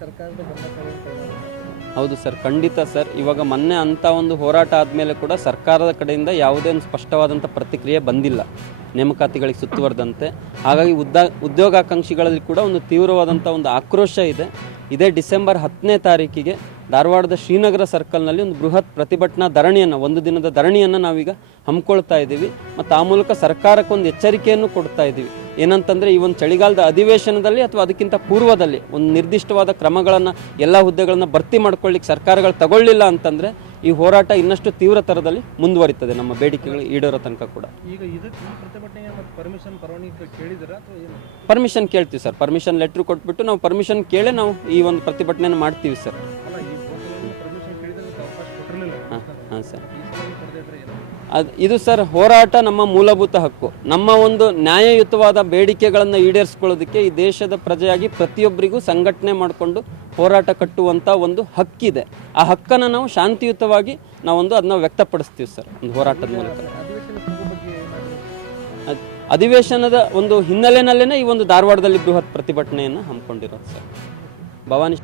ಸರ್ಕಾರದ ಗಮನ ಸೆಳೆಯುತ್ತೆ. ಹೌದು ಸರ್, ಖಂಡಿತ ಸರ್. ಇವಾಗ ಮೊನ್ನೆ ಅಂಥ ಒಂದು ಹೋರಾಟ ಆದಮೇಲೆ ಕೂಡ ಸರ್ಕಾರದ ಕಡೆಯಿಂದ ಯಾವುದೇ ಒಂದು ಸ್ಪಷ್ಟವಾದಂಥ ಪ್ರತಿಕ್ರಿಯೆ ಬಂದಿಲ್ಲ ನೇಮಕಾತಿಗಳಿಗೆ ಸುತ್ತುವರೆದಂತೆ. ಹಾಗಾಗಿ ಉದ್ಯೋಗಾಕಾಂಕ್ಷಿಗಳಲ್ಲಿ ಕೂಡ ಒಂದು ತೀವ್ರವಾದಂಥ ಒಂದು ಆಕ್ರೋಶ ಇದೆ. ಇದೇ ಡಿಸೆಂಬರ್ 10ನೇ ತಾರೀಕಿಗೆ ಧಾರವಾಡದ ಶ್ರೀನಗರ ಸರ್ಕಲ್ನಲ್ಲಿ ಒಂದು ಬೃಹತ್ ಪ್ರತಿಭಟನಾ ಧರಣಿಯನ್ನು, ಒಂದು ದಿನದ ಧರಣಿಯನ್ನು ನಾವೀಗ ಹಮ್ಮಿಕೊಳ್ತಾ ಇದ್ದೀವಿ. ಮತ್ತು ಆ ಮೂಲಕ ಸರ್ಕಾರಕ್ಕೆ ಒಂದು ಎಚ್ಚರಿಕೆಯನ್ನು ಕೊಡ್ತಾ ಇದ್ದೀವಿ. ಏನಂತಂದರೆ, ಈ ಒಂದು ಚಳಿಗಾಲದ ಅಧಿವೇಶನದಲ್ಲಿ ಅಥವಾ ಅದಕ್ಕಿಂತ ಪೂರ್ವದಲ್ಲಿ ಒಂದು ನಿರ್ದಿಷ್ಟವಾದ ಕ್ರಮಗಳನ್ನು, ಎಲ್ಲ ಹುದ್ದೆಗಳನ್ನು ಭರ್ತಿ ಮಾಡ್ಕೊಳ್ಳಿಕ್ಕೆ ಸರ್ಕಾರಗಳು ತಗೊಳ್ಳಿಲ್ಲ ಅಂತಂದರೆ ಈ ಹೋರಾಟ ಇನ್ನಷ್ಟು ತೀವ್ರ ಥರದಲ್ಲಿ ಮುಂದುವರಿತದೆ, ನಮ್ಮ ಬೇಡಿಕೆಗಳು ಈಡೇರೋ ತನಕ ಕೂಡ. ಈಗ ಇದಕ್ಕೆ ಪ್ರತಿಭಟನೆಗೆ ಮತ್ತು ಪರವಾನಗಿ ಕೇಳಿದಿರಾ ಅಥವಾ ಏನು? ಪರ್ಮಿಷನ್ ಕೇಳ್ತೀವಿ ಸರ್. ಪರ್ಮಿಷನ್ ಲೆಟ್ರ್ ಕೊಟ್ಬಿಟ್ಟು ನಾವು ಪರ್ಮಿಷನ್ ಕೇಳೇ ನಾವು ಈ ಒಂದು ಪ್ರತಿಭಟನೆಯನ್ನು ಮಾಡ್ತೀವಿ ಸರ್. ಅಲ್ಲ, ಈ ಪರ್ಮಿಷನ್ ಕೇಳಿದ್ರೆ ಅವಕಾಶ ಕೊಟ್ಟಿರಲಿಲ್ಲ. ಹಾಂ ಸರ್. ಏನು? ಇದು ಸರ್, ಹೋರಾಟ ನಮ್ಮ ಮೂಲಭೂತ ಹಕ್ಕು. ನಮ್ಮ ಒಂದು ನ್ಯಾಯಯುತವಾದ ಬೇಡಿಕೆಗಳನ್ನು ಈಡೇರಿಸ್ಕೊಳ್ಳೋದಕ್ಕೆ ಈ ದೇಶದ ಪ್ರಜೆಯಾಗಿ ಪ್ರತಿಯೊಬ್ಬರಿಗೂ ಸಂಘಟನೆ ಮಾಡಿಕೊಂಡು ಹೋರಾಟ ಕಟ್ಟುವಂಥ ಒಂದು ಹಕ್ಕಿದೆ. ಆ ಹಕ್ಕನ್ನು ನಾವು ಶಾಂತಿಯುತವಾಗಿ ಅದನ್ನ ವ್ಯಕ್ತಪಡಿಸ್ತೀವಿ ಸರ್, ಒಂದು ಹೋರಾಟದ ಮೂಲಕ. ಅಧಿವೇಶನದ ಒಂದು ಹಿನ್ನೆಲೆಯಲ್ಲೇ ಈ ಒಂದು ಧಾರವಾಡದಲ್ಲಿ ಬೃಹತ್ ಪ್ರತಿಭಟನೆಯನ್ನು ಹಮ್ಮಿಕೊಂಡಿರೋದು ಸರ್. ಭವಾನಿ